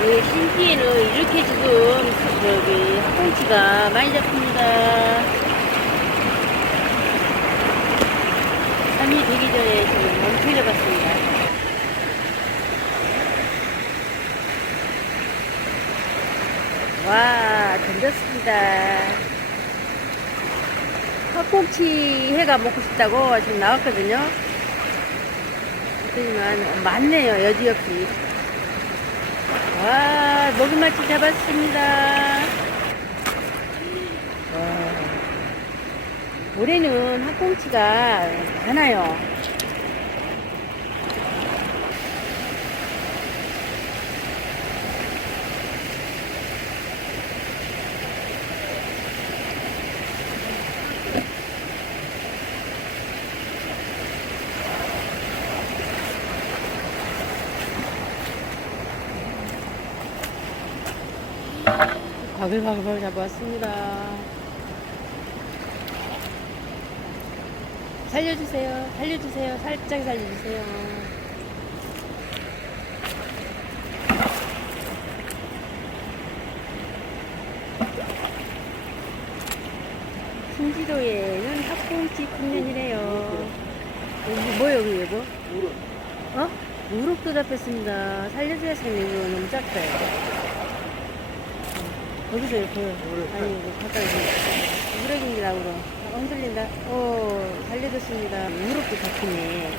그 신기에는 이렇게 지금 저기 학꽁치가 많이 잡힙니다. 3이 되기 전에 지금 잡았습니다. 와, 던졌습니다. 학꽁치 회가 먹고 싶다고 지금 나왔거든요. 하지만 많네요, 여지없이. 와, 먹을만치 잡았습니다. 와, 올해는 학꽁치가 많아요. 바글바글 잡아왔습니다. 살려주세요. 살려주세요. 살짝 살려주세요. 신지도에는 학꽁치 풍년이래요. 여기 뭐예요, 여기 이거? 어? 무릎도 잡혔습니다. 살려줘야 살려요. 너무 작아요. 거기서 보여. 아니, 이거 가까이 우럭. 아, 흔들린다. 오, 살려줬습니다. 무릎도 잡히네.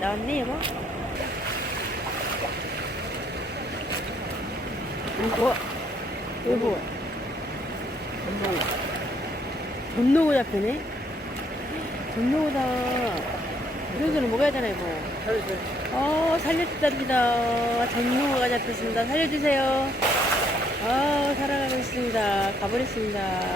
나왔네, 여보? 이거, 여보. 전노고 잡히네? 전노고다. 이런 거는 먹어야 되나, 이거? 어, 살려주답니다. 전노가 잡혔습니다. 살려주세요. 있습니다. 가버렸습니다.